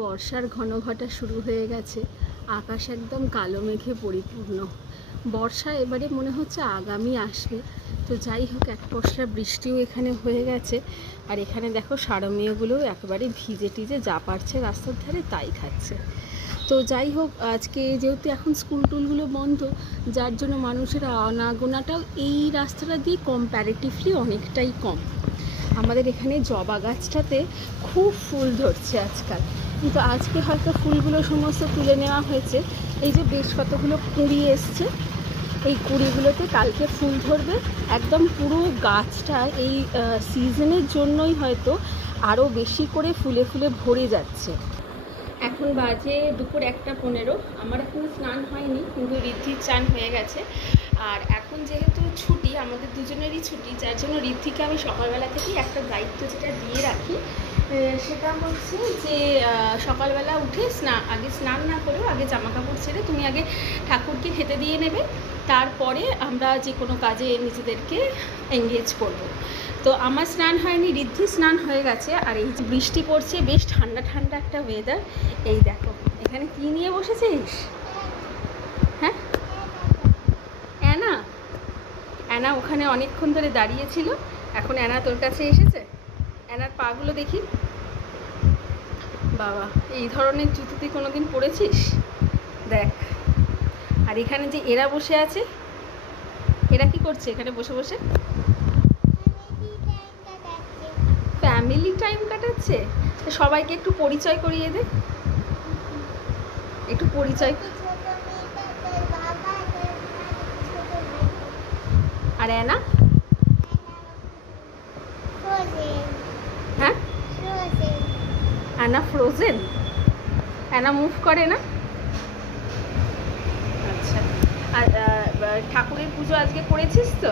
বর্ষার ঘনঘটা শুরু হয়ে গেছে। আকাশ একদম কালো মেঘে পরিপূর্ণ। বর্ষা এবারে মনে হচ্ছে আগামী আসবে। তো যাই হোক, এক পশলা বৃষ্টিও এখানে হয়ে গেছে। আর এখানে দেখো সারমেয়গুলোও একেবারে ভিজে টিজে যা পারছে রাস্তার ধারে তাই খাচ্ছে। তো যাই হোক, আজকে যেহেতু এখন স্কুল টুলগুলো বন্ধ, যার জন্য মানুষের আনাগোনাটাও এই রাস্তাটা দিয়ে কম্প্যারেটিভলি অনেকটাই কম। আমাদের এখানে জবা গাছটাতে খুব ফুল ধরছে আজকাল, কিন্তু আজকে হয়তো ফুলগুলো সমস্ত তুলে নেওয়া হয়েছে। এই যে বেশ কতগুলো কুঁড়ি এসছে, এই কুঁড়িগুলোতে কালকে ফুল ধরবে। একদম পুরো গাছটা এই সিজনের জন্যই হয়তো আরও বেশি করে ফুলে ফুলে ভরে যাচ্ছে। এখন বাজে দুপুর 1:15। আমার এখনও স্নান হয়নি, কিন্তু ঋদ্ধির চান হয়ে গেছে। আর এখন যেহেতু ছুটি, আমাদের দুজনেরই ছুটি, যার জন্য ঋদ্ধিকে আমি সকালবেলা থেকেই একটা দায়িত্ব যেটা দিয়ে রাখি, সেটা হচ্ছে যে সকালবেলা উঠে আগে স্নান না করেও আগে জামাকাপড় ছেড়ে তুমি আগে ঠাকুরকে খেতে দিয়ে নেবে, তারপরে আমরা যে কোনো কাজে নিজেদেরকে এঙ্গেজ করব। তো আমার স্নান হয়নি, ঋদ্ধি স্নান হয়ে গেছে। আর এই যে বৃষ্টি পড়ছে, বেশ ঠান্ডা ঠান্ডা একটা ওয়েদার। এই দেখো এখানে কি নিয়ে বসেছিস? হ্যাঁ, অ্যানা। অ্যানা ওখানে অনেকক্ষণ ধরে দাঁড়িয়েছিল, এখন অ্যানা তোর কাছে এসেছে। অ্যানার পাগুলো দেখি। বাবা, এই ধরনের জুতো তুই কোনোদিন পরেছিস? দেখ। আর এখানে যে এরা বসে আছে, এরা কি করছে এখানে বসে বসে? ফ্যামিলি টাইম কাটাচ্ছে। সবাইকে একটু পরিচয় করিয়ে দে, একটু পরিচয়। আর অ্যানা? হ্যাঁ, অ্যানা ফ্রোজেন। অ্যানা মুভ করে না। আচ্ছা, আর ঠাকুরের পুজো আজকে করেছিস তো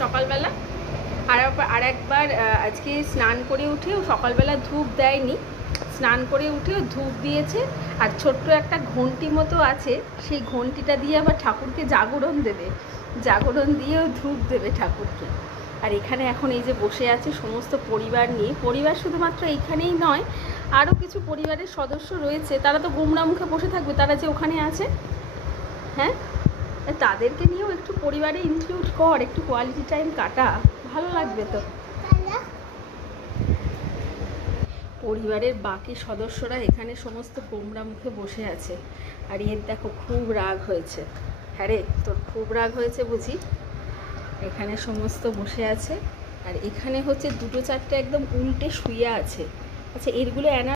সকালবেলা? আর একবার আজকে স্নান করে উঠেও সকালবেলা ধূপ দেয়নি, স্নান করে উঠেও ধূপ দিয়েছে। আর ছোট্ট একটা ঘন্টি মতো আছে, সেই ঘন্টিটা দিয়ে আবার ঠাকুরকে জাগরণ দেবে, জাগরণ দিয়েও ধূপ দেবে ঠাকুরকে। আর এখানে এখন এই যে বসে আছে সমস্ত পরিবার নিয়ে। পরিবার শুধুমাত্র এইখানেই নয়, আরও কিছু পরিবারের সদস্য রয়েছে, তারা তো গোমরা মুখে বসে থাকবে, তারা যে ওখানে আছে। হ্যাঁ, তাদেরকে নিয়েও একটু পরিবারে ইনক্লুড কর, একটু কোয়ালিটি টাইম কাটা, ভালো লাগবে তো। পরিবারের বাকি সদস্যরা এখানে সমস্ত গোমরা মুখে বসে আছে। আর এর দেখো খুব রাগ হয়েছে। হ্যাঁ রে, তোর খুব রাগ হয়েছে বুঝি। এখানে সমস্ত বসে আছে, আর এখানে হচ্ছে দুটো চারটে একদম উল্টে শুয়ে আছে। আচ্ছা, এরগুলো